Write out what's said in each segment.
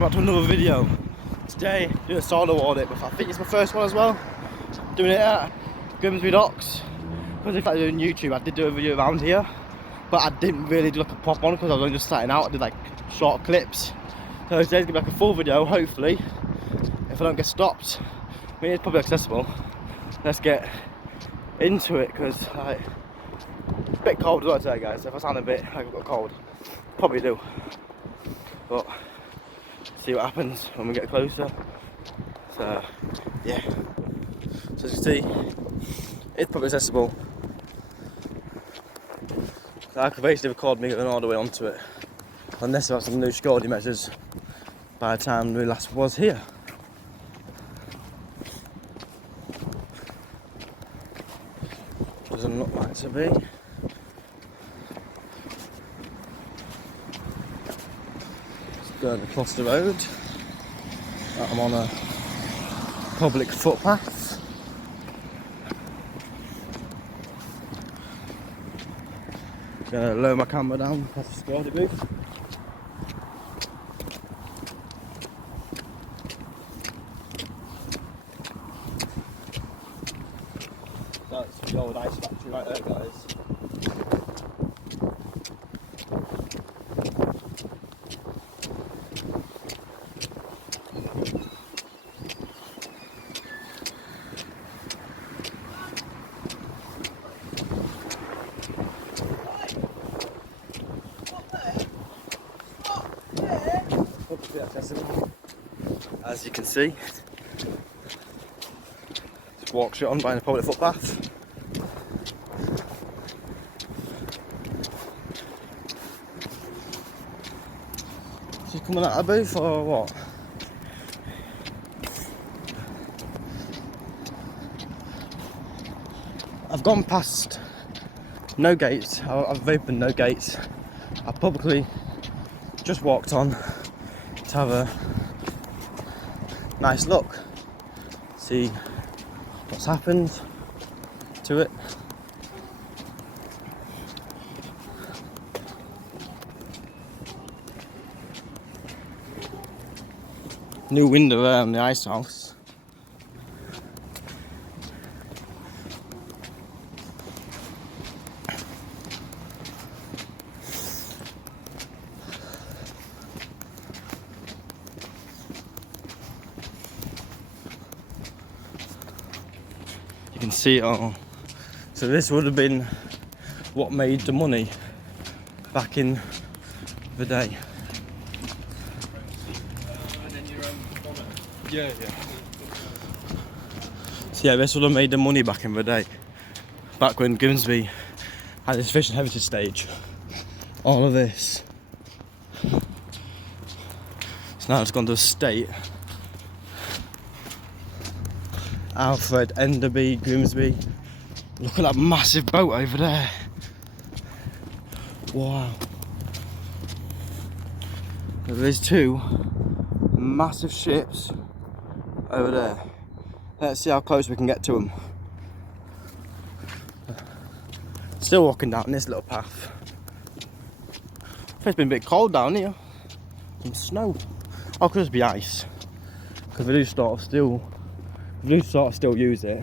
Back to another video. Today, doing a solo audit, but I think it's my first one as well. Doing it at Grimsby docks. Because if I do on YouTube, I did do a video around here, but I didn't really do like a pop one because I was only just starting out. I did like short clips. So today's gonna be like a full video, hopefully, if I don't get stopped. I mean, it's probably accessible. Let's get into it because like, it's a bit cold as well today, guys. So if I sound a bit like I've got a cold, probably do. But see what happens when we get closer. So yeah, so as you see, it's probably accessible. So I could basically record me going all the way onto it, unless I have some new security measures by the time we last was here. Doesn't look like to be. Going across the road. I'm on a public footpath. Gonna lower my camera down past the security booth. That's the old ice factory right there, guys. Accessible, as you can see. Just walk straight on by the public footpath. She's coming out of the booth or what? I've gone past no gates. I've opened no gates. I publicly just walked on to have a nice look, see what's happened to it. New window there on the ice house. You can see it all. So this would have been what made the money back in the day. Yeah. So yeah, this would have made the money back in the day. Back when Grimsby had its fish and heritage stage. All of this. So now it's gone to a state. Alfred, Enderby, Grimsby. Look at that massive boat over there. Wow. There's two massive ships over there. Let's see how close we can get to them. Still walking down this little path. It's been a bit cold down here. Some snow. Oh, it could just be ice. Because we do sort of still use it.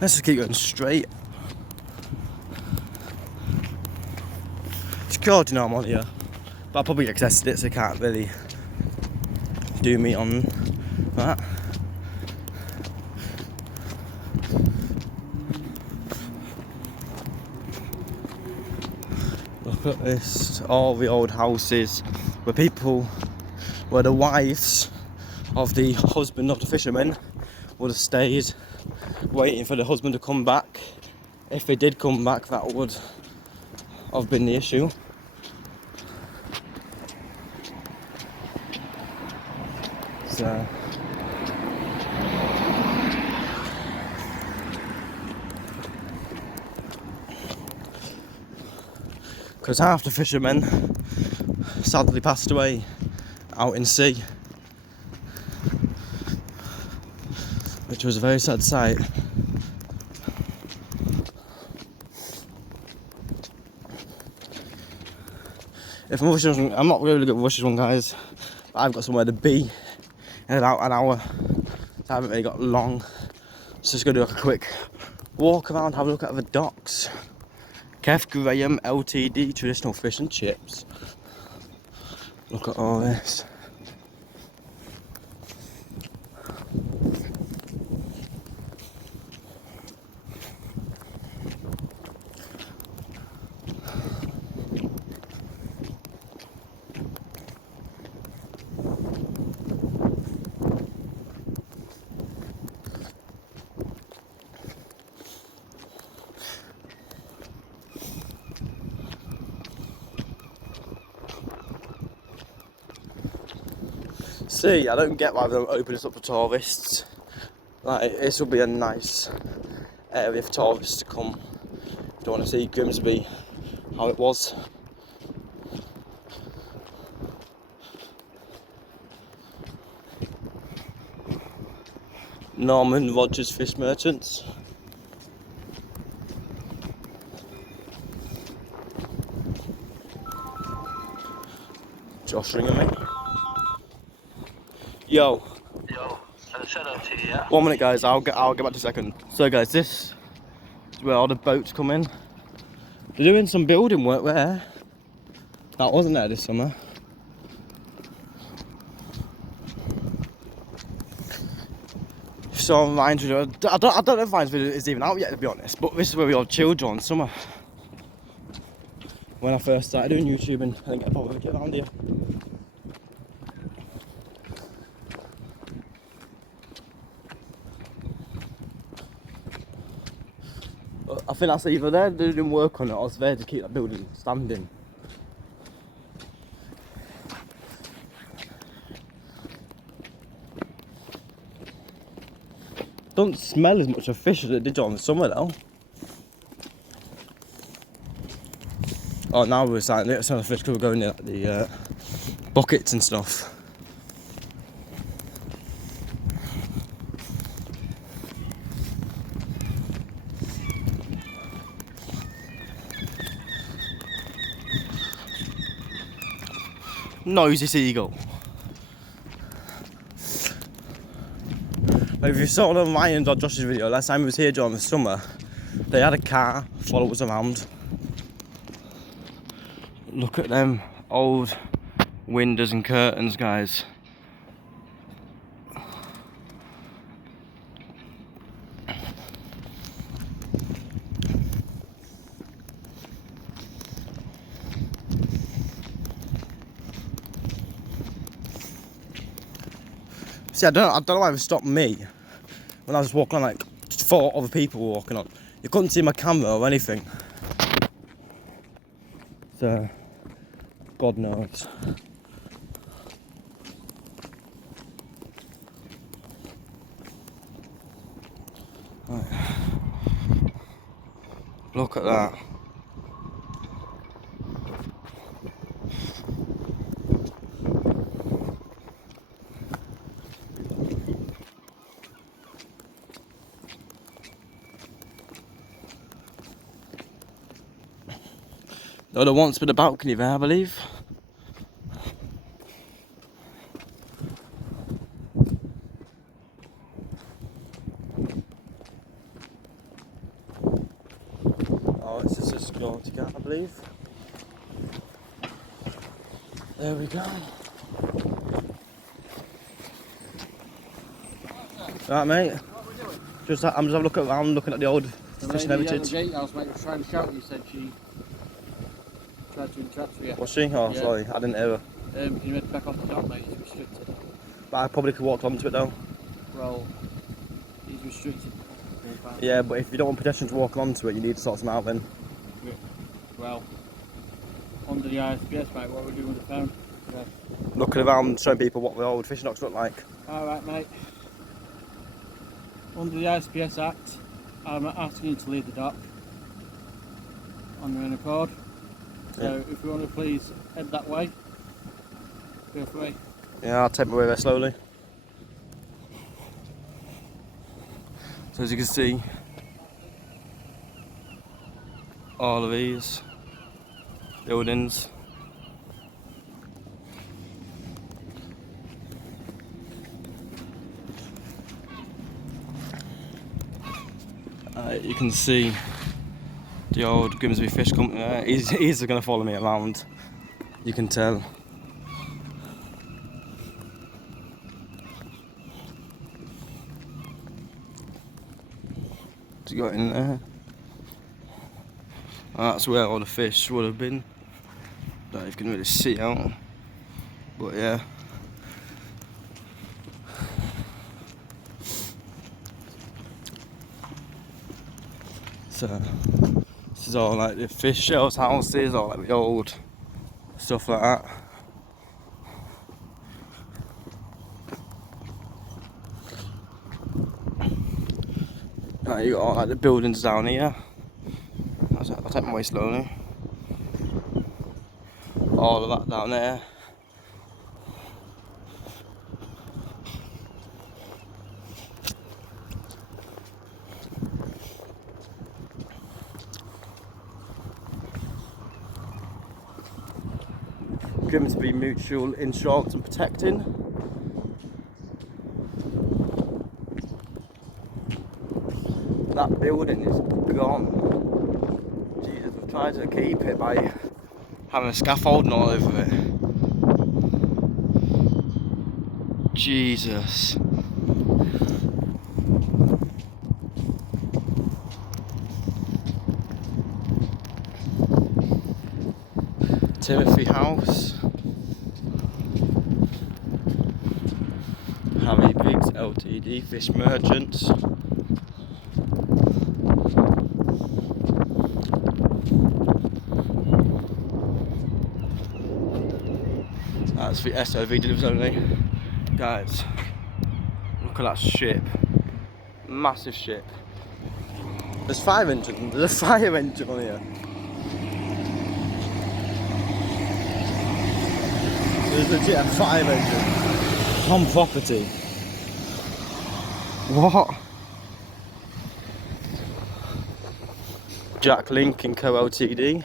Let's just keep going straight. It's cold, you know, I'm on here. But I probably accessed it, so I can't really do me on that. Look at this, all the old houses where the wives of the husband of the fishermen would have stayed waiting for the husband to come back. If they did come back, that would have been the issue. So because half the fishermen sadly passed away out in sea. which was a very sad sight. If I'm rushing, I'm not really good at rushing one, guys. But I've got somewhere to be in about an hour. So I haven't really got long. So just gonna do like a quick walk around, have a look at the docks. Kev Graham Ltd, traditional fish and chips. Look at all this. See, I don't get why they don't open this up for tourists. Like, this would be a nice area for tourists to come. If you want to see Grimsby, how it was. Norman Rogers Fish Merchants. Josh ringing me. Yo. Yo, I said up to you, yeah? 1 minute, guys. I'll get back to a second. So, guys, this is where all the boats come in. They're doing some building work there. That wasn't there this summer. So Vine's video, I don't know if Vine's video is even out yet, to be honest. But this is where we all chilled during summer. When I first started doing YouTube and I didn't get a proper get around here. I think that's either they're doing work on it or it's there to keep that building standing. Don't smell as much of fish as it did during the summer though. Oh, now we're starting to get some of the fish because we're going in at the buckets and stuff. Noisy seagull. Like if you saw on Ryan's or Josh's video, last time he was here during the summer, they had a car follow us around. Look at them old windows and curtains, guys. See, I don't know why it stopped me when I was walking on, like 4 other people were walking on. You couldn't see my camera or anything. So, God knows. Right. Look at that. Oh, there once been a balcony there, I believe. Oh, it's just a security guard, I believe. There we go. Right, mate. I'm just having a look around, looking at the old fishing heritage. The gatehouse mate was trying to shout. You said she tried to interact with you. Was she? Oh, yeah. Sorry, I didn't hear her. You made back off the dock, mate. He's restricted. But I probably could walk onto it though. Well, he's restricted. Yeah, but if you don't want pedestrians walking onto it, you need to sort them out then. Well, under the ISPS, mate, what are we doing with the phone? Yeah. Looking around, showing people what the old fishing docks look like. Alright, mate. Under the ISPS Act, I'm asking you to leave the dock on your own accord. So yeah. If you want to please head that way, feel free. Yeah, I'll take my way there slowly. So as you can see, all of these buildings. You can see the old Grimsby Fish Company there. He's going to follow me around, you can tell. It's got in there. That's where all the fish would have been. Don't know if you can really see out, but yeah. So this is all like the fish shells houses, or like the old stuff like that. Now you got all like the buildings down here. I'll take my way slowly. All of that down there. Grimsby Mutual Insurance and Protecting. That building is gone. Jesus, we've tried to keep it by having a scaffolding all over it. Jesus. Timothy House. Harry Biggs Ltd. Fish Merchants. That's the SOV delivers only. Guys, look at that ship. Massive ship. There's fire engine. There's a fire engine on here. There's legit a fire engine on property. What? Jack Lincoln Co Ltd.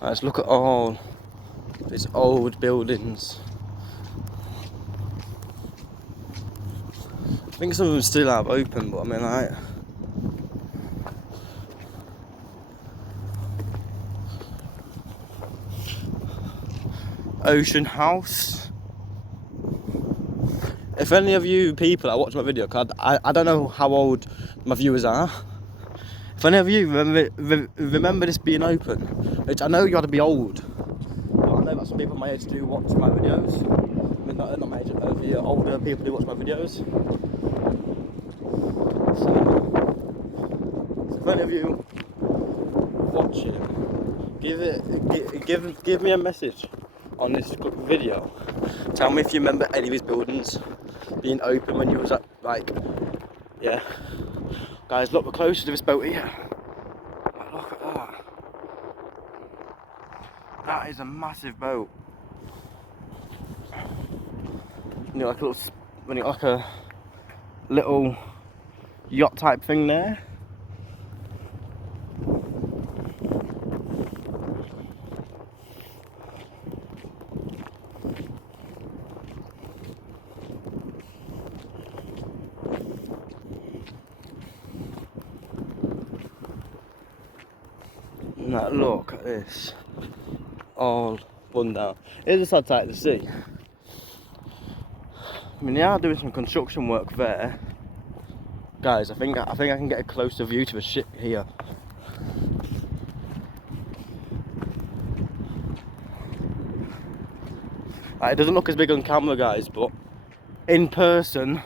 Let's look at all these old buildings. I think some of them still have open, but I mean like Ocean House. If any of you people that watch my video, cause I don't know how old my viewers are. If any of you remember this being open, which I know you got to be old, but I know that some people my age do watch my videos. I mean, not my age, the older people do watch my videos. So if any of you watch it, give me a message on this video. Tell me if you remember any of these buildings being open when you was at, like, yeah. Guys, look, we're closer to this boat here. Look at that. That is a massive boat. You know, like a little yacht type thing there. Now look at this, all run down. Here's a sad sight to see. I mean, they are doing some construction work there. Guys, I think I can get a closer view to the ship here. It doesn't look as big on camera, guys, but in person,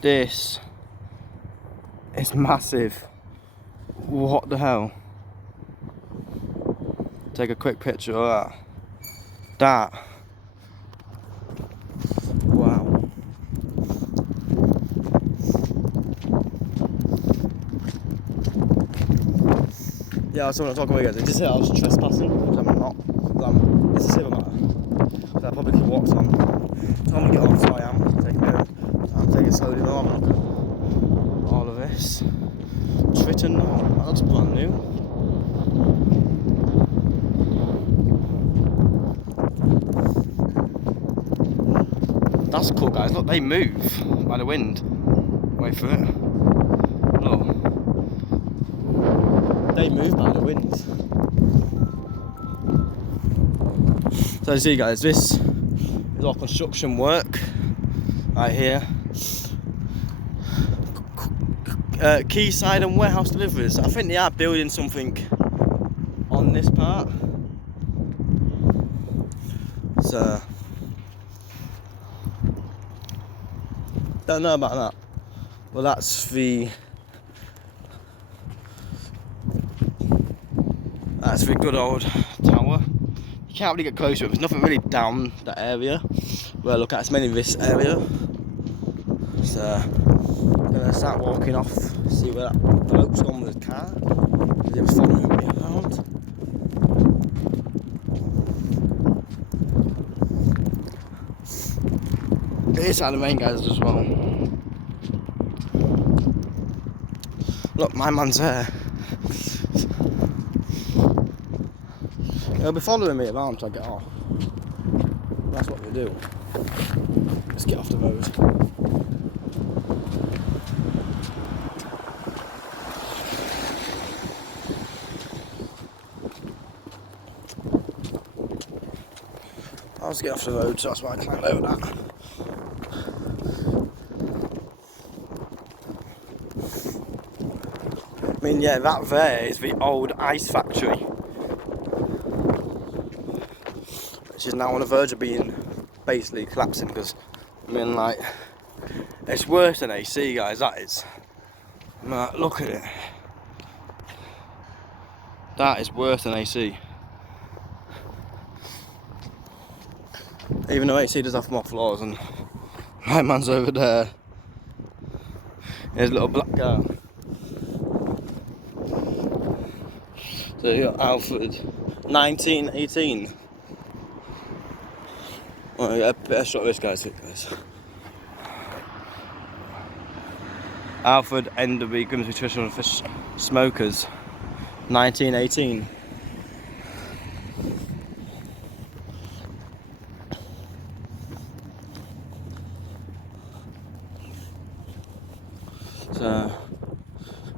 this is massive. What the hell? Take a quick picture of that. Wow. Yeah, I was talking about you guys. Did you say I was trespassing? I'm not. It's a civil matter. I probably could walk on. So I'm gonna get on, so I am. I'm taking it slowly now. Look at all of this. Triton, no, that looks brand new. That's cool, guys. Look, they move by the wind. Wait for it. Look. They move by the wind. So you see, guys, this is all construction work right here. Quayside and warehouse deliveries. I think they are building something on this part. So don't know about that. Well, that's the good old tower. You can't really get close to it. There's nothing really down that area. Well, look at it's mainly this area. So I'm gonna start walking off, see where that bloke's gone with his car. He was following me around. This are the main guys as well. Look, my man's there. He'll be following me around till I get off. That's what we do. Let's get off the road. I'll just get off the road, so that's why I climbed over that. I mean, yeah, that there is the old ice factory, which is now on the verge of being basically collapsing, because, I mean, like, it's worse than AC, guys, that is. Like, look at it. That is worse than AC. Even though AC does have more floors, and my man's over there. Here's a little black car. So you got Alfred, 1918. Well, yeah, better shot this guys. Alfred Enderby, Grimsby Traditional Fish Smokers, 1918. So,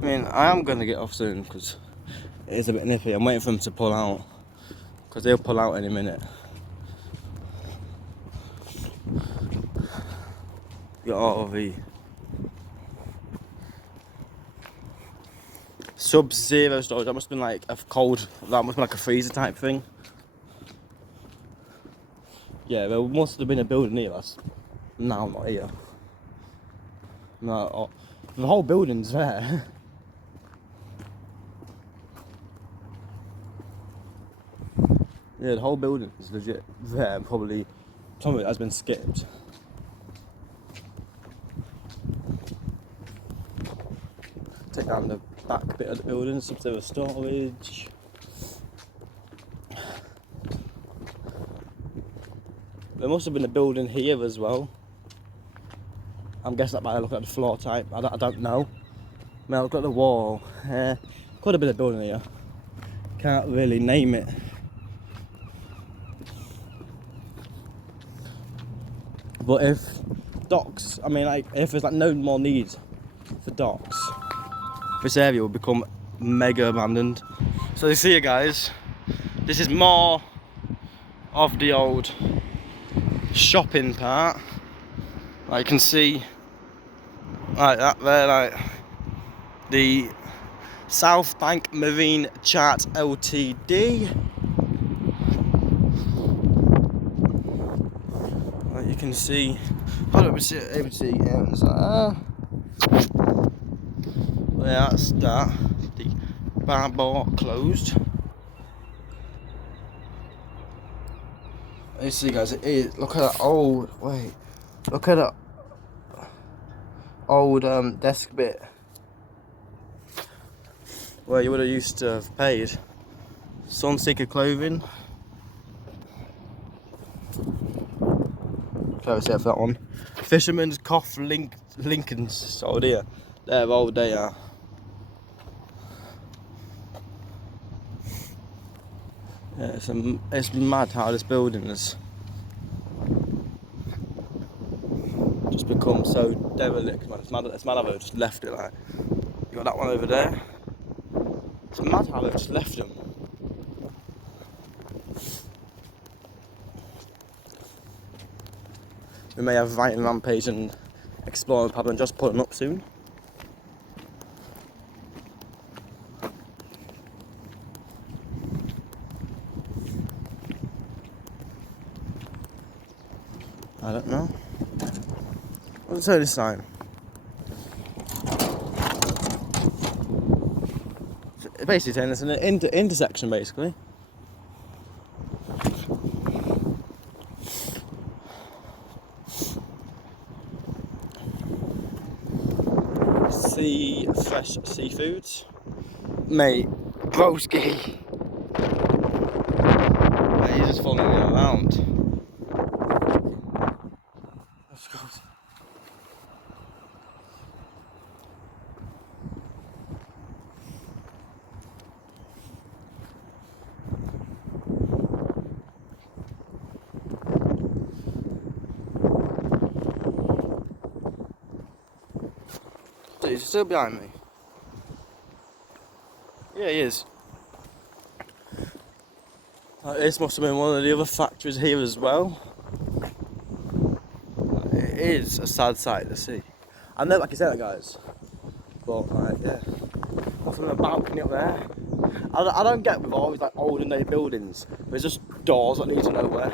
I mean, I am going to get off soon because it is a bit nippy. I'm waiting for them to pull out, because they'll pull out any minute. Got all of the sub-zero storage. That must have been like a cold, that must be like a freezer type thing. Yeah, there must have been a building here that's now not here. No, oh, the whole building's there. Yeah, the whole building is legit there, and probably some of it has been skipped. Take down the back bit of the building, sub-zero storage. There must have been a building here as well. I'm guessing that by looking at the floor type. I don't know. I mean, I look at the wall. Could have been a building here. Can't really name it. But if docks, I mean, like, if there's like no more need for docks, this area will become mega abandoned. So you see it, guys, this is more of the old shopping part. Like, you can see like that there, like the South Bank Marine Chart Ltd. Like you can see, I don't know able to see ends like yeah, that's that. The bar bar closed. You see, guys, it is. Look at that old. Wait, look at that old desk bit. where you would have used to have paid. Sunseeker Clothing. Can't say for that one. Fisherman's Cough Lincoln's. Oh dear. They're old, they are. Yeah, it's mad how this building has just become so derelict, man. It's mad how they've just left it like. You got that one over there. It's mad how they've just left them. We may have Viking Rampage and Exploring Pub just putting up soon. I don't know. What's the this sign? It's basically saying it's an intersection, basically. Fresh seafoods. Mate, broski. Mate, he's just following me around. Let's go. Dude, he's still behind me. Yeah, he is. This must have been one of the other factories here as well. It is a sad sight to see. I know, like you said, guys. But like, yeah, what's on the balcony up there? I don't get with all these like olden day buildings. There's just doors that lead to nowhere.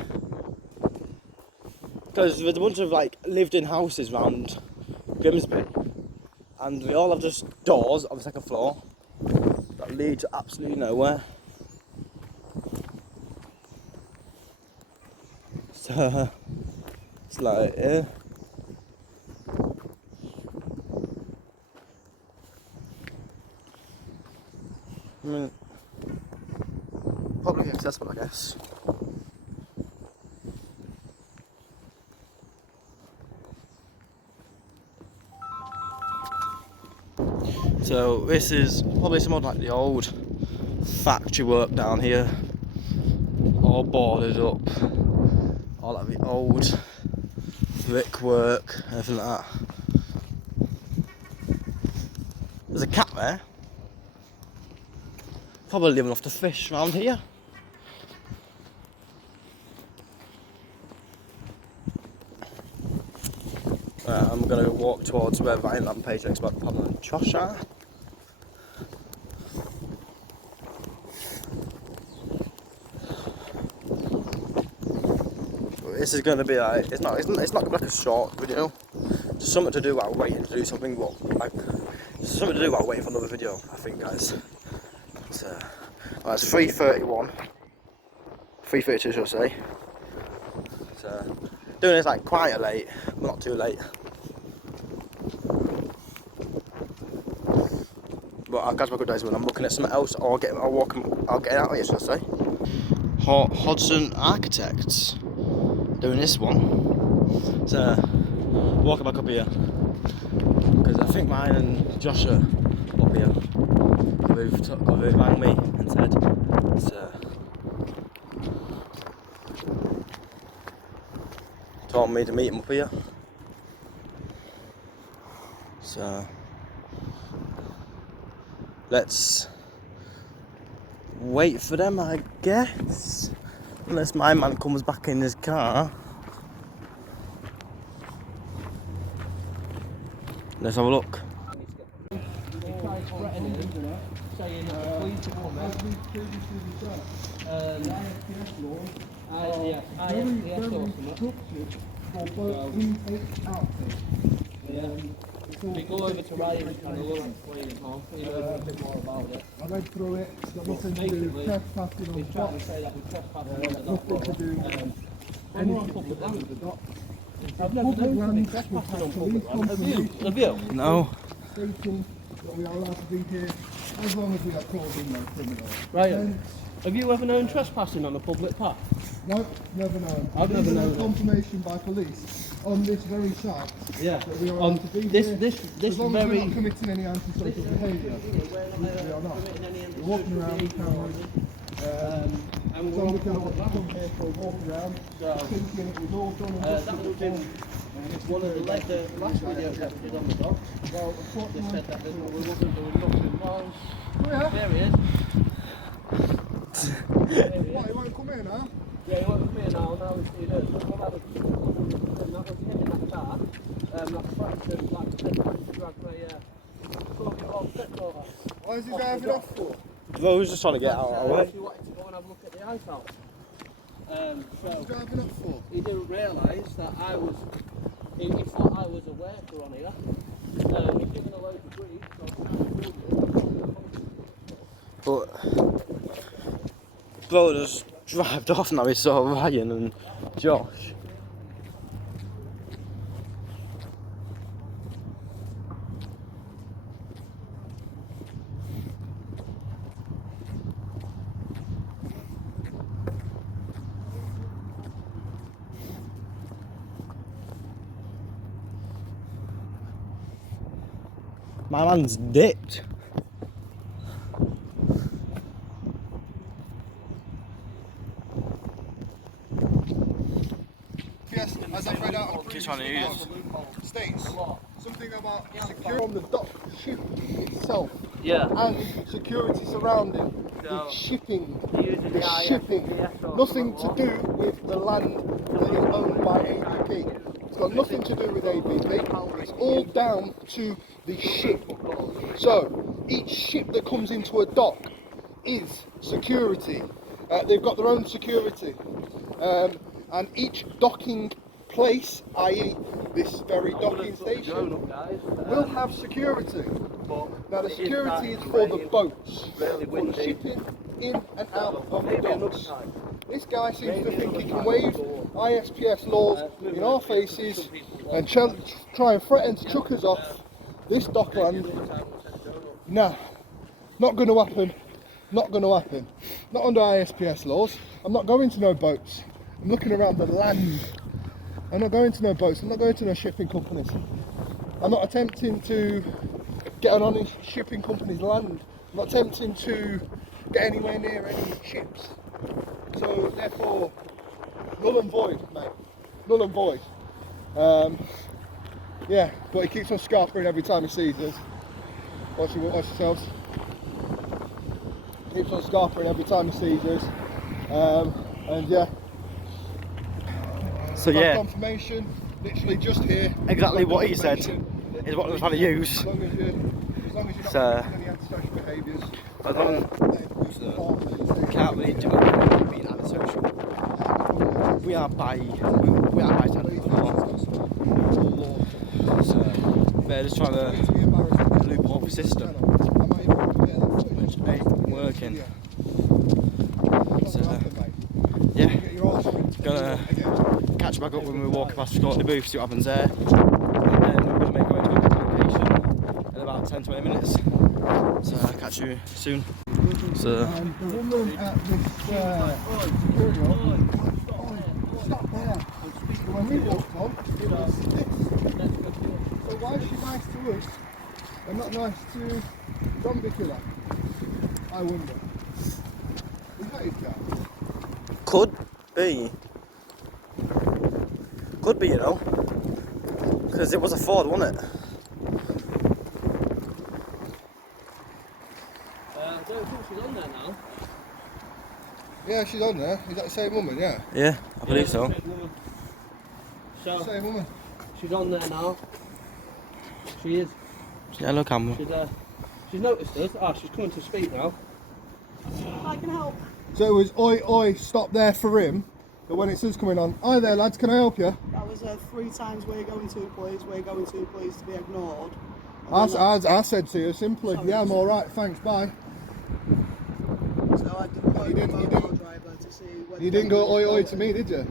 Because there's a bunch of like lived-in houses around Grimsby, and we all have just doors on the second floor that lead to absolutely nowhere. So it's like, yeah. I mean, public accessible, I guess. So this is probably some of like the old factory work down here, all boarded up, all like the old brickwork, everything like that. There's a cat there, probably living off the fish around here. I'm going to walk towards where Viking Rampage and Exploring Pub and Josh are. This is going to be like, it's not going to be like a short video. Just something to do while waiting to do something. Like, just something to do while waiting for another video, I think, guys. So, well, it's 3:31, 3:32, should I say? So, doing this like quite late, but not too late. But I'll catch my good days when I'm looking at something else, or I'll get out of here, should I say? Hodgson Architects doing this one. So walking back up here because I think mine and Josh are up here. They rang me and said told me to meet him up here. So let's wait for them, I guess. Unless my man comes back in his car. Let's have a look. We go over to Ryan and kind of look and you know a bit more about it. I read through it, it's got nothing to do with trespassing on the dock. Nothing to do with anything to do with the dock. I've never known anything trespassing on public land. Have you? No. Stating that we are allowed to be here As long as we are called in no criminal. Right. And Have you ever known trespassing on a public path? no, never known. I've never known that. Confirmation by police on this very site. Yeah. That we are On allowed to be this here. this as long as we're very. not committing any antisocial behaviour. We are not. We're walking around with cameras. And So we're we can all come here for a walk around. So, Thinking it was all done and that dusted was in before. one of the last videos that we did on the dog. Well, They said that we wasn't doing nothing wrong. yeah. There he is. What, he won't come here now? Yeah, he won't come here now. Now he does. That was him in that car. That's fractured, like, to drag my 12-year-old stepdaughter. Why is he driving off for? Bro was just trying to get out of the way. She wanted to go and have a look at the ice house. What's he driving off for? He didn't realise that I was. He thought I was a worker on here. He's given a load of grief. But bro just drived off now. He saw Ryan and Josh. My man's dipped. Yes, as I've read out of Keep trying to use. states something about security from the dock ship itself Yeah. and security surrounding the shipping. The shipping. Nothing to do with the land that is owned by ABP. It's got nothing to do with ABP. It's all down to the ship. So each ship that comes into a dock is security. They've got their own security. And each docking place, i.e. this very docking station, will have security. Now the security is for the boats, for the shipping in and out of the docks. This guy seems to think he can wave ISPS laws in our faces and try and threaten to chuck us off this dockland. Nah, not going to happen. Not going to happen. Not under ISPS laws. I'm not going to no boats. I'm looking around the land. I'm not going to no boats. I'm not going to no shipping companies. I'm not attempting to get on any shipping company's land. I'm not attempting to get anywhere near any ships. So therefore, null and void, mate. Null and void. Yeah, but he keeps on scarpering every time he sees us. Watch yourselves. Keeps on scarpering every time he sees us. And yeah. So yeah, confirmation, literally just here. exactly what he said is what we're trying to use. As long as you're not So, any antisocial behaviours. I don't can't really do it being antisocial. We are by standard law. So they're just trying to loophole the system, which ain't working. So yeah, gonna catch back up when we walk past the booth, see what happens there, and then we're gonna make our way to the location in about 10-20 minutes. So I'll catch you soon. So And the woman at this security stop there. So when we walked on, it was this. So why is she nice to us and not nice to zombie killer? I wonder. Is that his car? could be, you know, because it was a Ford, wasn't it? I don't think she's on there now. Yeah, she's on there. Is that the same woman? Yeah. Yeah, I believe so. So Same woman. she's on there now. She is. Hello, camera. She's noticed us. Ah, she's coming to speak now. I can help. So it was oi oi stop there for him. But when it says coming on, hi there lads, can I help you? That was 3 times we're going to please, to be ignored. I said to you simply, Sorry. yeah, I'm alright, thanks, bye. So I did go You didn't- to the you mobile didn't- driver to see whether You didn't go oi oi to me, did you?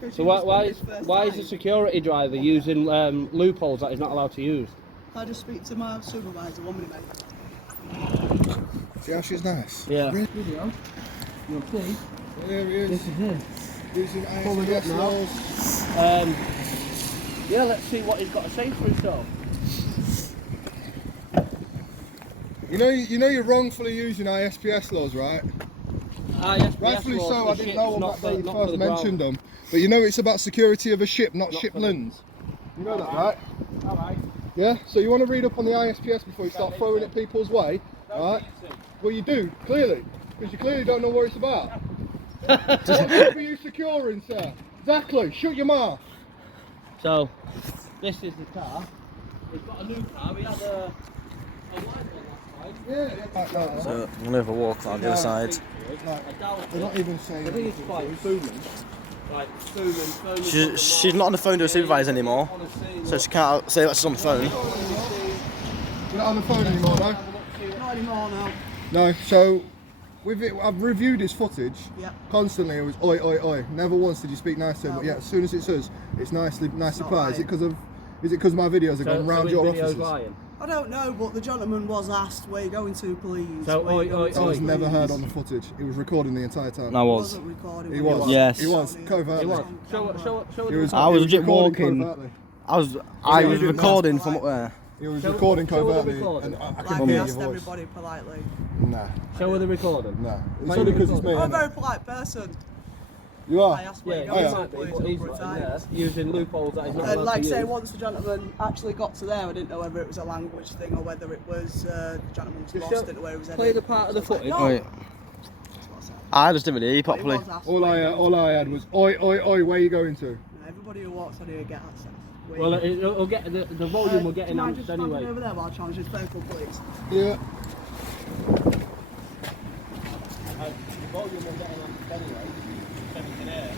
Because So she was why his first is the time. security driver using loopholes that he's not allowed to use? I just speak to my supervisor 1 minute, mate. See how she's nice? Yeah. Really? Video. You'll see. There he is. This is him. Using Pulling up ISPS now. laws. Yeah, let's see what he's got to say for himself. You know you're wrongfully using ISPS laws, right? Yes, Rightfully laws so, for I didn't ships, know not about that when you for first the mentioned ground. them. But you know it's about security of a ship, not Not ship for the- lands. You know that, right? Alright. Yeah? So you want to read up on the ISPS before you start throwing it people's way, alright? Well, you do, clearly. Because you clearly don't know what it's about. What ship are you securing, sir? Exactly, shut your mouth. So, this is the car. He's got a new car. We had a white one last time. Yeah. So I'm gonna have a walk on the other side. They're not even saying I think it's anything. quite booming. Like, booming. She's not on the phone to a supervisor anymore, so she can't say that she's on the phone. You're not on the phone anymore, no? Not anymore now. No, so I've reviewed his footage. Yep. Constantly it was oi oi oi. Never once did you speak nice to him, but yeah, as soon as it says it's nicely not replied. Is it lying. because my videos are going round your offices? Lying. I don't know, but the gentleman was asked, where you going to, please? So, Where you oi, going to, I was oi. never please? heard on the footage. He was recording the entire time. I He was. wasn't recording. He when was. Yes. He was He covertly. He was. Show He the was, I was he legit recording walking. covertly. I was recording from up there. He was Show- recording show the covertly, recording. and I Like, can we hear asked your voice. everybody politely. Nah, Show her the recording. nah. It's Why only you because it's me. recording? I'm a innit? very polite person. You are. I asked where Yeah, you going you to, might be, please, but he's number of not in there, times. using loopholes that he's not And allowed like to say, use. once the gentleman actually got to there, I didn't know whether it was a language thing or whether it was the gentleman was Just lost, show- didn't know where he was play heading. the part of the So I was footage. like, no. Wait. That's what I said. I just didn't hear you But he properly. was asked All where you going I had was oi oi oi. Where you going to? to. Everybody who walks on here get access. Well, it'll get the volume will get do you mind enhanced just standing anyway. over there while I challenge his vocal, please? Yeah. The volume will get enhanced anyway. So we can hear.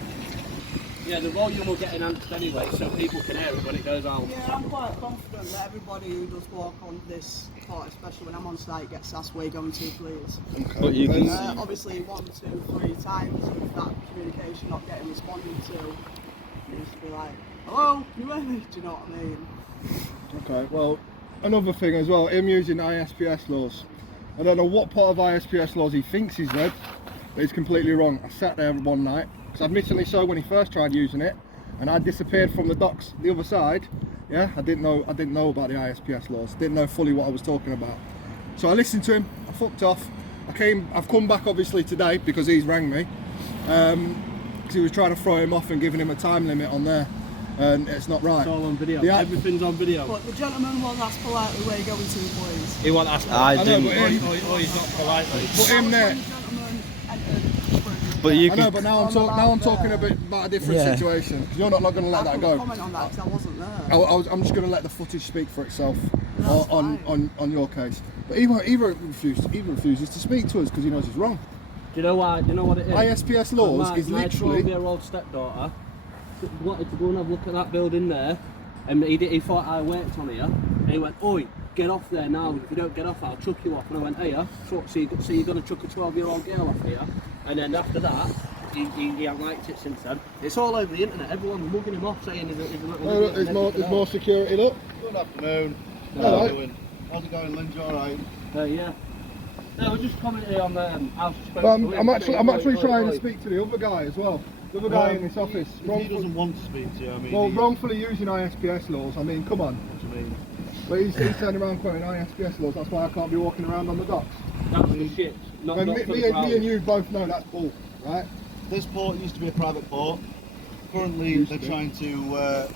Yeah, the volume will get enhanced anyway, so people can hear it when it goes out. Yeah, I'm quite confident that everybody who does walk on this part, especially when I'm on site, gets asked where you going to, please. Okay. But you can- Obviously, 1, 2, 3 times with that communication not getting responded to, you used to be like, hello, you hear me? Do you know what I mean? Okay, well, another thing as well, him using ISPS laws. I don't know what part of ISPS laws he thinks he's read, but he's completely wrong. I sat there one night, because admittedly so when he first tried using it, and I disappeared from the docks the other side. Yeah, I didn't know about the ISPS laws, didn't know fully what I was talking about. So I listened to him, I fucked off. I've come back obviously today because he's rang me, because he was trying to throw him off and giving him a time limit on there. And it's not right. It's all on video. Yeah. Everything's on video. But the gentleman was asked politely where you going to, please. He won't ask. I know, didn't. but him, He's not politely. put him there. When the gentleman entered through- But you I know, can. but now I'm talking about a different Yeah. situation. 'Cause you're not going to let I that couldn't go. comment on that because I wasn't there. I'm just going to let the footage speak for itself That's on your case. But he refuses to speak to us because he knows he's wrong. Do you know why? Do you know what it is? ISPS laws my, is my literally. 12-year-old stepdaughter wanted to go and have a look at that building there, and he thought I worked on here, and he went, oi, get off there now, if you don't get off I'll chuck you off. And I went, hey, so you're going to chuck a 12-year-old girl off here? And then after that, he hasn't liked it since then. It's all over the internet, everyone's mugging him off saying he's a little Oh, look, idiot. there's more security. Look. Good afternoon. Hello. How you doing? How's it going, Lindsay? All right. Yeah. No, we're just commenting on how she spoke Well, to him, I'm actually saying, oi, trying oi. to speak to the other guy as well. The other guy in this office. If he doesn't want to speak to you, I mean, Well, he- wrongfully using ISPS laws. I mean, come on. what do you mean? But he's turning around quoting ISPS laws. That's why I can't be walking around on the docks. That's the shit. Not, When not me for the and crowd. you both know that's bull, right? This port used to be a private port. Currently, Used they're to be. trying to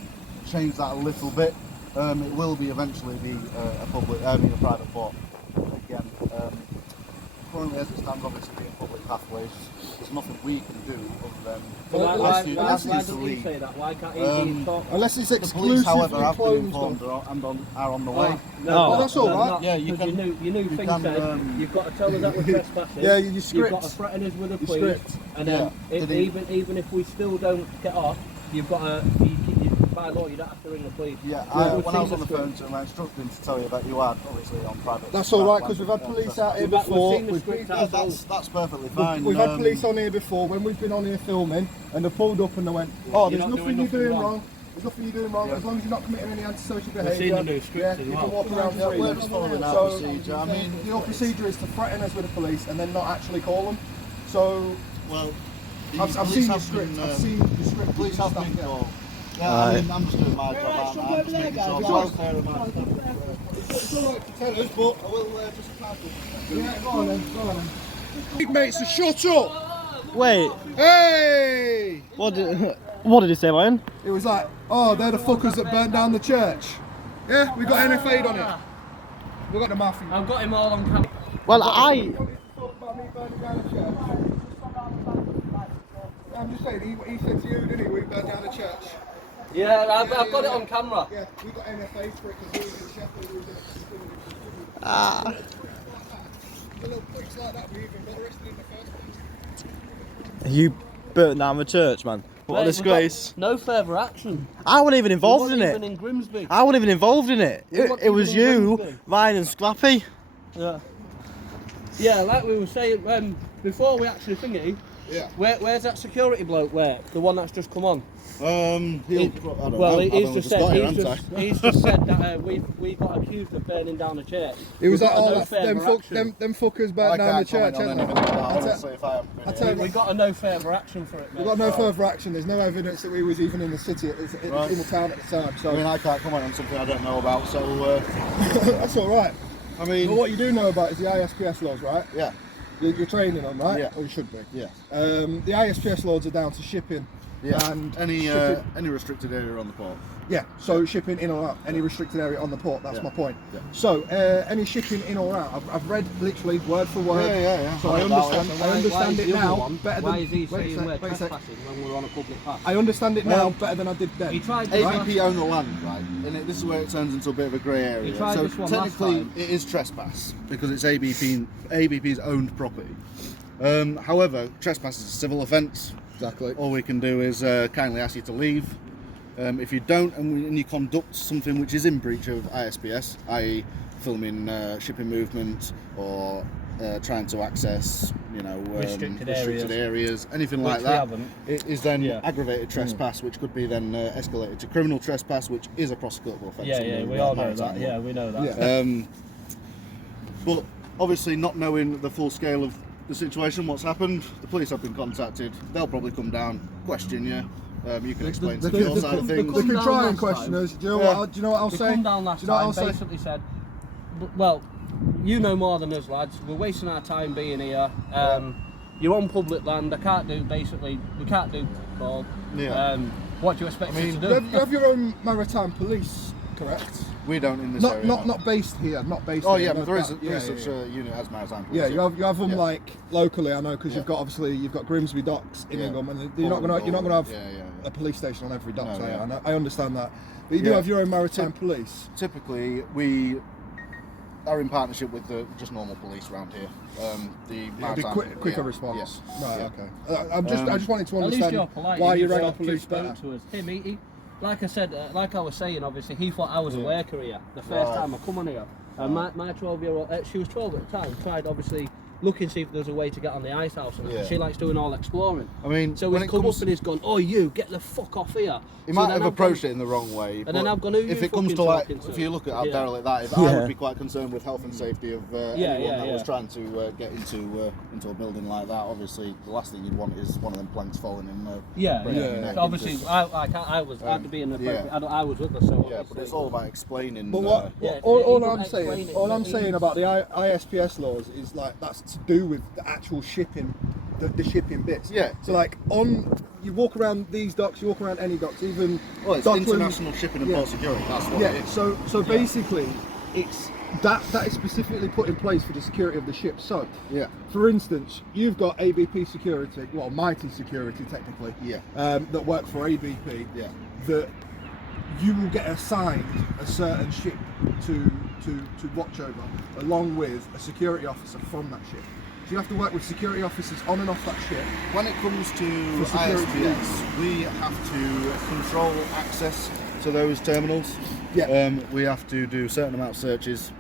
change that a little bit. It will be eventually be a private port. Again, currently as it stands, obviously being public pathways, there's nothing we can do other than So why ask you to doesn't he leave. say that? Why can't he Um, talk? Unless it's The police, exclusively however, have been closed informed off. are on the way. Oh, that's all right. not, Yeah, you because can- your new you thing can, says you've got to tell us that we're trespassing. Yeah, your You've script. got to threaten us with a Your police, script. and then Yeah. if, Did he- even if we still don't get off, you've got to. By law, you don't have to ring the police. Yeah, We've when I was seen on the script. phone to him, I instructed him to tell you that you are obviously on private. That's all right because we've had police out here We've before. seen the script Yeah, that's perfectly fine. We've had police on here before when we've been on here filming, and they pulled up and they went, "Oh, You're there's not nothing doing you're doing nothing wrong. There's nothing you're doing wrong as long as you're not committing any antisocial behaviour. We've seen the new script as you well. can walk around Yeah, free. we're just following our So, procedure. I mean, your procedure is to threaten us with the police and then not actually call them. So, well, I've seen your script. I've seen your script. Police have been called. Yeah, I mean, I'm just doing my job, aren't I? I'm just making sure the welfare of my staff. It's alright to tell us, but I will just tackle. Yeah, go on then. Mate, so shut up! Wait, Hey! what did he say, man? It was like, oh, they're the fuckers that burnt down the church. Yeah, we got NFA'd on it. We got the mafia. I've got him all on camera. Well, You wanted to talk about me burning down the church? I'm just saying, he said to you, didn't he, we burned down the church? Yeah, I've got it on camera. Yeah, we got NFA'd for it because we was in Sheffield. We was in the little pricks like that, we even got arrested in the first place. You burnt down the church, man. What a Mate, we've disgrace. got no further action. I wasn't even involved in We it. weren't even in Grimsby. I wasn't even involved in it. weren't It was even in you, Grimsby. Ryan and Scrappy. Yeah. Yeah, like we were saying, before we actually thingy, Yeah. where's that security bloke work? The one that's just come on? He's He's just said that we got accused of burning down a church. It was We've like, got a oh, no them, further action. them fuckers I burnt down the can't church, comment on haven't anything they? about that, honestly, if I haven't been I tell here. you- We got a no further action for it, mate. We got no further action. There's no evidence that we was even in the city, Right. in the town at the time. So I mean, I can't comment on something I don't know about, so, that's all right. I mean, But what you do know about is the ISPS laws, right? yeah, You're training them, right? Yeah. Or you should be. yeah. The ISPS laws are down to shipping. Yeah, And any shipping, restricted area on the port. yeah, so shipping in or out, any restricted area on the port, that's Yeah. my point. Yeah. So, any shipping in or out, I've read literally word for word. Yeah. So I understand it now better than... Why is he wait a saying sec, we're wait a sec. trespassing when we're on a public path? I understand it now better than I did then. He tried this ABP last- own the land, right? And this is where it turns into a bit of a grey area. He tried So this one last technically, time. it is trespass because it's ABP's owned property. However, trespass is a civil offence. Exactly. All we can do is kindly ask you to leave. If you don't and you conduct something which is in breach of ISPS, i.e. filming shipping movement or trying to access, Restricted areas, anything Which like we that, haven't. it is then Yeah. aggravated trespass, which could be then escalated to criminal trespass, which is a prosecutable offence. Yeah, under we all know maritime that. law. Yeah, we know that. Yeah. But obviously, not knowing the full scale of the situation, what's happened, the police have been contacted. They'll probably come down, question you. You can explain to your side of They things. can down try and last question time. us. Do you know Yeah. what? Do you know what I'll They say? come down last Do you know what time, I'll say? basically said, well, you know more than us, lads. We're wasting our time being here. You're on public land. We can't do call. Yeah. What do you expect us to do? You have your own maritime police, correct? We don't in this Not area. not based here. Not based. Oh here, yeah, no, but there is yeah, such a unit as maritime police. Yeah, you have them Yeah. like locally. I know because Yeah. you've got Grimsby docks in Yeah. Ingham, and you're not gonna have Yeah. a police station on every dock. No, so yeah. I know, I understand that, but you do Yeah. have your own maritime police. Typically, we are in partnership with the just normal police around here. The It'd be maritime, quicker yeah, response. Yes. Right. Yeah. Okay. I just wanted to At least understand you're polite. why you just rang the spoke- police just spoke better. to us. Him, he, like I said, like I was saying, obviously he thought I was a Yeah. worker here. The first Right. time I come on here, and my 12-year-old, she was 12 at the time, tried obviously looking see if there's a way to get on the ice house, and Yeah. she likes doing all exploring. I mean, So when he's it come comes, up and he's gone, oh you, get the fuck off here. he So might then have I've approached gone- it in the wrong way. And then but I've gone, who if you it comes fucking to like, talking to? if you look at how Yeah. derelict that is, I Yeah. would be quite concerned with health and safety of anyone that was trying to get into a building like that. Obviously, the last thing you'd want is one of them planks falling in. Yeah, breaking yeah. your neck So obviously, into- I was had to be in the appropriate. I was with her, so Yeah, but obviously- it's all about explaining. But what, Yeah, all he I'm couldn't saying, explain it, all but I'm he- saying about the ISPS laws is like that's to do with the actual shipping, the shipping bits. Yeah. So like you walk around these docks, you walk around any docks, even. Well, it's Docklands- international shipping and Yeah. port security. That's what Yeah. it is. So basically, it's that is specifically put in place for the security of the ship. So, Yeah. for instance, you've got ABP security, well, Mighty Security technically, Yeah. that work for ABP. Yeah. That you will get assigned a certain ship to watch over, along with a security officer from that ship. So you have to work with security officers on and off that ship. When it comes to For security. ISPS, we have to control access to those terminals. Yeah. We have to do a certain amount of searches,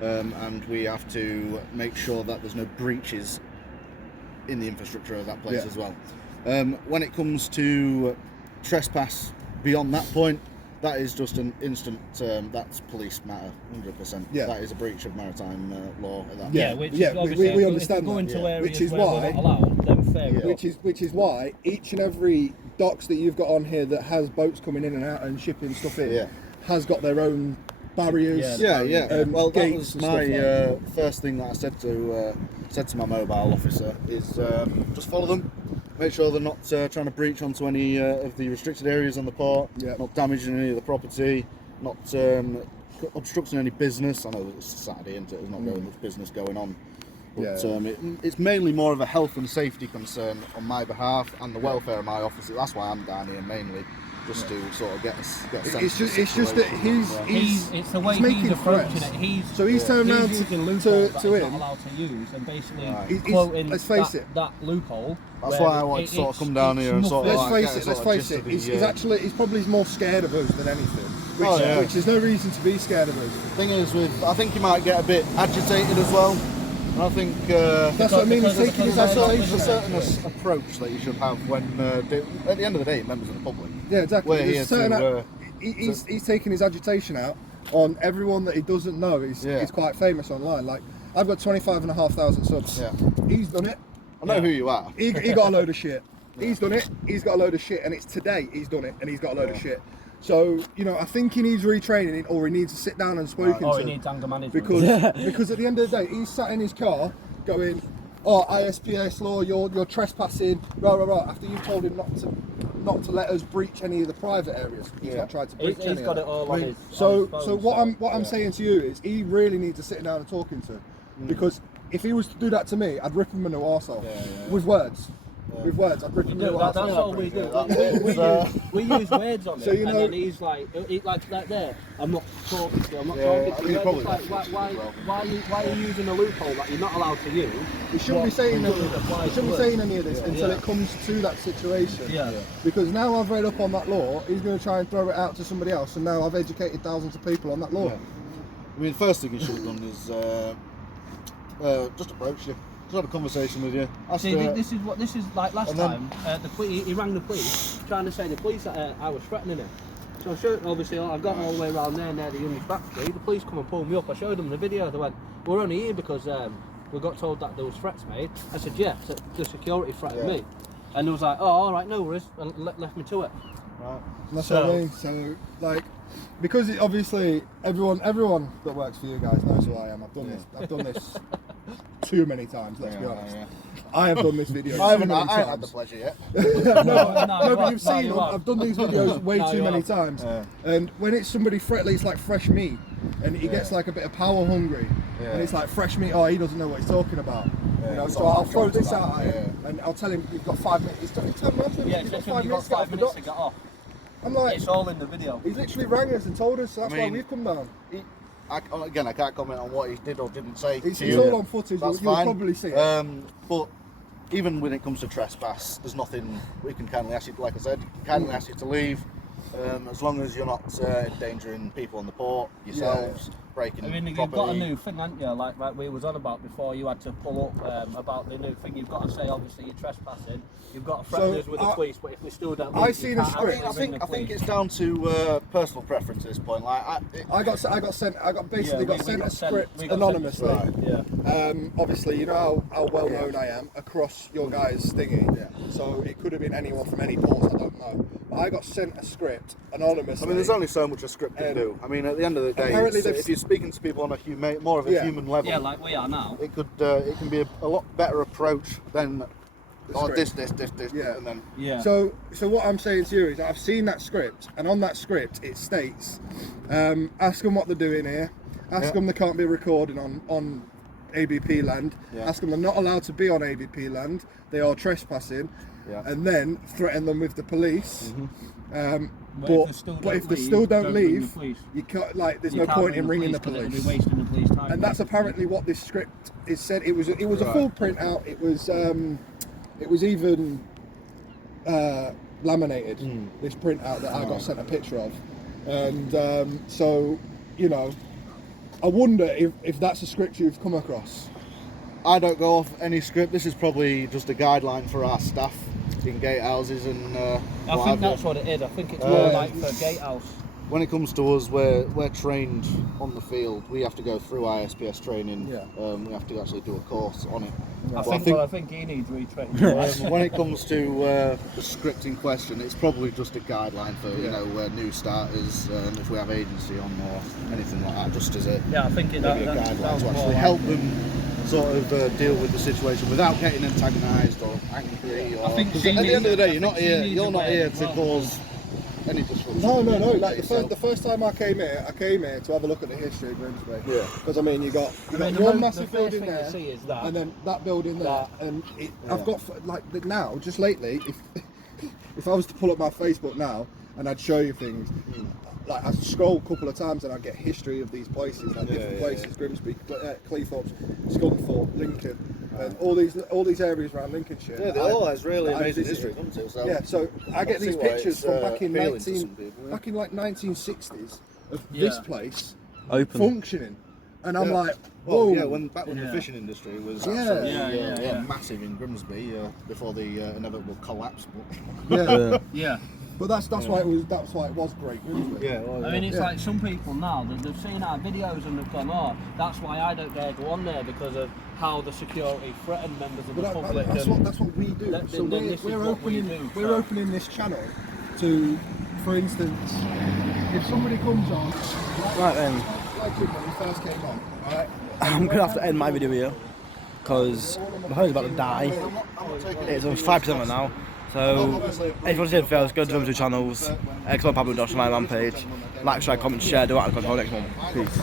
and we have to make sure that there's no breaches in the infrastructure of that place Yeah. as well. When it comes to trespass beyond that point, that is just an instant. That's police matter, 100%. Yeah. That is a breach of maritime law. At that Yeah. point. Which Yeah, is obviously, we if understand you go that, into yeah. areas Which is where why- we're not allowed, then fair enough. Which is why each and every docks that you've got on here that has boats coming in and out and shipping stuff in Yeah. has got their own barriers. Yeah. Well, that gates was and my stuff like first thing that I said to my mobile officer is just follow them. Make sure they're not trying to breach onto any of the restricted areas on the port. Yeah. Not damaging any of the property. Not obstructing any business. I know it's Saturday, isn't it? There's not very much business going on. But Yeah. it's mainly more of a health and safety concern on my behalf and the welfare of my officer. That's why I'm down here mainly, just to sort of get a sense It's just that It's the way he's making he's approaching threats. it. He's So he's turned around using to loopholes that him. he's not allowed to use, and basically He's- quoting let's face it. that loophole. That's where why I wanted to sort of it's- come down it's here and sort of Let's like, face get it. a Let's sort of face gist it. of the, He's probably more scared of us than anything. Which, Oh, yeah. which there's no reason to be scared of us. thing is I think he might get a bit agitated as well. And I think That's what I mean. He's taking his there's agitation. a certain approach that you should have when, at the end of the day, members of the public. Yeah, exactly. We're There's here a certain to. he's taking his agitation out on everyone that he doesn't know. He's quite famous online. Like, I've got 25,500 subs. Yeah. He's done it. I know who you are. He got a load of shit. He's done it. He's got a load of shit, and it's today he's done it, and he's got a load of shit. So I think he needs retraining, or he needs to sit down and spoken Or to. he needs anger management. Because at the end of the day, he's sat in his car going, "Oh, ISPS law, you're trespassing, rah rah rah." After you've told him not to let us breach any of the private areas, he's not tried to breach any. He's got of it all on his. So on his phone, what I'm saying to you is, he really needs to sit down and talking to, because if he was to do that to me, I'd rip him a new arsehole with words. With words, I'd rip him a new That's arsehole. all we do. We use words on it, So, and then he's like there. I'm not talking to you. I'm not talking to you. he's probably It's like, why are you using a loophole that you're not allowed to use? He shouldn't be saying any, applies he shouldn't be to saying any of this until it comes to that situation. Yeah. Because now I've read up on that law, he's going to try and throw it out to somebody else, and now I've educated thousands of people on that law. Yeah. I mean, the first thing he should have done is just approach you. Just have a conversation with you. See, this is like last And then- time. He rang the police, trying to say the police that I was threatening him. So obviously I've got all the way around there near the Youngest factory. The police come and pulled me up. I showed them the video. They went, "We're only here because we got told that there was threats made." I said, "Yeah, the security threatened me," and they was like, "Oh, all right, no worries," and left me to it. Right. And that's what I mean. So, like, because obviously everyone that works for you guys knows who I am. I've done this too many times. Let's be honest. Yeah. I have done this video. I haven't too many had the times. pleasure yet. No, but you've seen you them. are. I've done these videos way No, too you many are. times. Yeah. And when it's somebody it's like fresh meat, and he gets like a bit of power hungry, and it's like fresh meat. Oh, he doesn't know what he's talking about. it's So all I'll throw comes this to out that, at him, and I'll tell him you've got 5 minutes. He's telling me Yeah, you've got especially 5 when you've minutes got to get 5 off the minutes to dock. get off. I'm like, It's all in the video. he's literally rang us and told us. So that's I why mean, we've come down. I can't comment on what he did or didn't say. It's to you. all on footage. That's You'll fine. probably see it. But even when it comes to trespass, there's nothing we can kindly ask you. Like I said, kindly ask you to leave, as long as you're not endangering people on the port, yourselves, breaking. I mean, you've property. got a new thing, haven't you? Like we was on about before, you had to pull up about the new thing. You've got to say, obviously, you're trespassing. You've got to threaten us with the police, but if we still don't, I seen a can't script. actually ring the I think police. it's down to personal preference at this point. Like I got sent a script anonymously. Right. Yeah. Obviously, you know how well known I am across your guys' thingy. Yeah. So it could have been anyone from any ports, I don't know. But I got sent a script anonymously. I mean, there's only so much a script can do. I mean, at the end of the day, Apparently they've- if you're speaking to people on a more of a human level, Yeah, like we are now. it can be a lot better approach than this, Yeah. and then Yeah. So what I'm saying to you is I've seen that script, and on that script it states, ask them what they're doing here, ask them they can't be recording on ABP land, ask them they're not allowed to be on ABP land, they are trespassing, and then threaten them with the police. But if they still don't leave, you can't, like, there's no point in ringing the police. It'll be wasting the police time. And that's apparently what this script is said. It was a full printout. It was even laminated. This printout that I got sent a picture of, and so I wonder if that's a script you've come across. I don't go off any script. This is probably just a guideline for our staff. in gatehouses and I what think have you. that's what it is. I think it's more like for a gatehouse. When it comes to us, we're trained on the field. We have to go through ISPS training. Yeah. We have to actually do a course on it. I But think he needs retraining. when it comes to the script in question, it's probably just a guideline for new starters, if we have agency on or anything like that, just as a Yeah, I think maybe a guideline to actually help them sort of deal with the situation without getting antagonised or angry. Or, I think 'cause she at the end of the day, you're needs- not I think here. she You're needs not here awareness to as well. cause any disruption. No. Like Okay, the first time I came here to have a look at the history of Grimsby. Yeah. Because I mean, you got one the massive first building thing there, you see is that. and then that building there, and I've got now just lately. If I was to pull up my Facebook now and I'd show you things, like I scroll a couple of times and I get history of these places, like different places: Grimsby, Cleethorpes, Scunthorpe, Lincoln, and all these areas around Lincolnshire. Yeah, they all has really amazing history, doesn't it? So Yeah, so I get these see why pictures it's, from back in appealing to some people, yeah. back in like 1960s of this place Open. functioning, and I'm Yeah. like, Well, whoa, yeah, back when the fishing industry was absolutely massive in Grimsby before the inevitable collapse. But Yeah. But that's why it was great Grimsby. yeah, well, I mean, it's like some people now, they've seen our videos and they've gone, oh, that's why I don't dare go on there, because of how the security threatened members of the But public. that's what we do. That- So then this is we're what we opening do, we're so- opening this channel to, for instance, if somebody comes on, Right then, like you when we first came on, right? I'm gonna have to end my video here because my phone's about to die. It's on 5% right now. So if you want to see anything else, go to the 2 channels, X1 Pablo Josh on my man page. Like, share, comment, share, do that, and control next one. Peace.